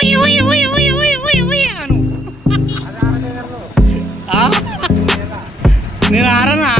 ఉయ్ ఉయ్ ఉయ్ ఉయ్ ఉయ్ ఉయ్ ఉయ్ అను. నేను ఆరనా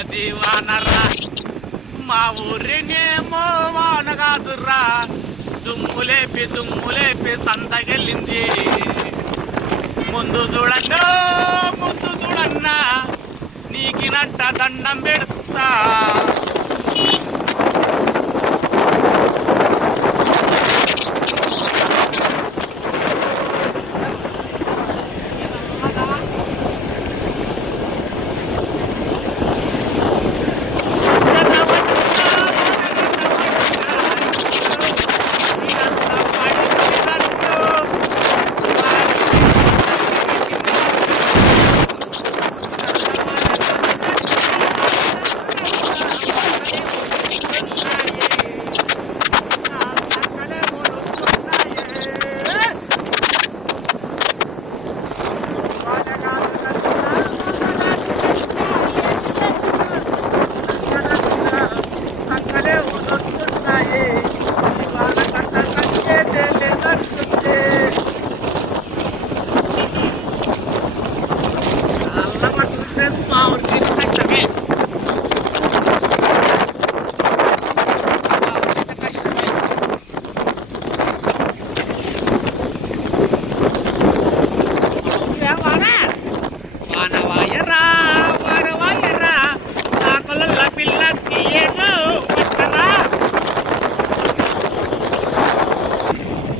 దీవానర్రా వానరా మా ఊరినేమో వాన దుమ్ములేపి దుమ్ములేపి సంతకెళ్ళింది. ముందు చూడండి ముందు చూడన్నా. నీకినట్ట దండం పెడుతా.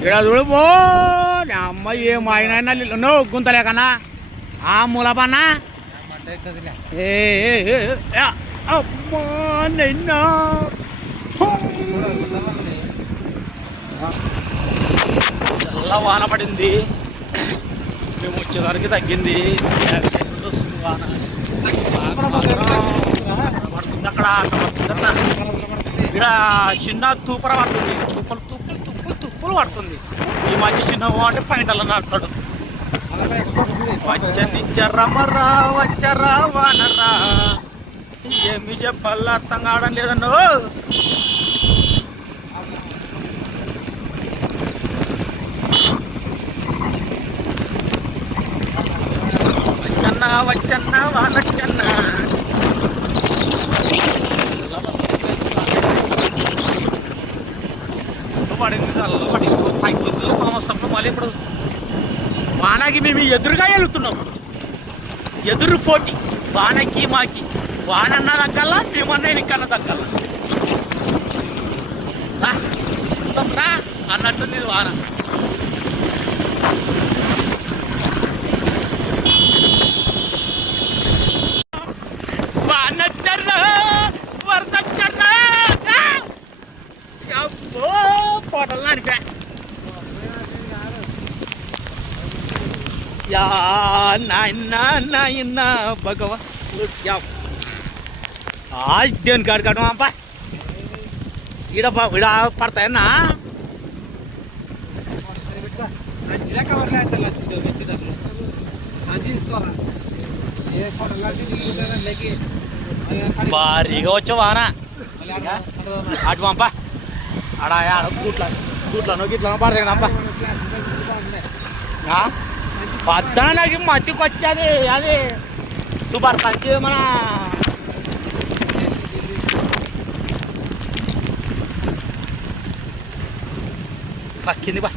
ఇక్కడ చూడు పో అమ్మాయి ఏం ఆయన నో గుంతలేకన్నా ఆ మూలపన్నా ఏ అమ్మా నిన్న. చల్ల వాన పడింది. మేము వచ్చేసరికి తగ్గింది. వస్తుంది వాన. పడుతుంది అక్కడ. అట్ట పడుతుందన్న ఇక్కడ చిన్న తూపర పడుతుంది. తూపలు తుప్పలు పడుతుంది. ఈ మధ్య చిన్న అంటే పైంటల నడతాడు. వచ్చని జరమరా వచ్చరా వానరా ఏమి చెప్పాలి అర్థం కావడం లేదన్నో. పడింది చల్ల పడింది పైకి వస్తుంది మళ్ళీ ఇప్పుడు వానకి మేము ఎదురుగా వెళుతున్నాం ఎదురు పోటీ వానకి మాకి. వానన్న దక్కల్లా మేమన్నా ఇంకన్నా దక్కల్లా రా, చూద్దాం అన్నట్టుంది వాన. நினைக்கிறேன் யா என்ன என்ன பகவா ಆಜ್ ದೇವನ್ ಗಾಡಿ ಕಾಡುವಪ್ಪ ಇಡಪ್ಪ ಇಡ ಬರ್ತಾ ಏನ ಬಾರಿ ಹೋಚವಾನ ಆಡುವಪ್ಪ ಅಡ ಯಾಡ ಕೂಟ್ಲ. భారీగా వచ్చావానా అటు పంప ఆడ ఆడ కూట్ల మత్తికి వచ్చేది అది సూపర్ సంచి మన పక్కింది బా.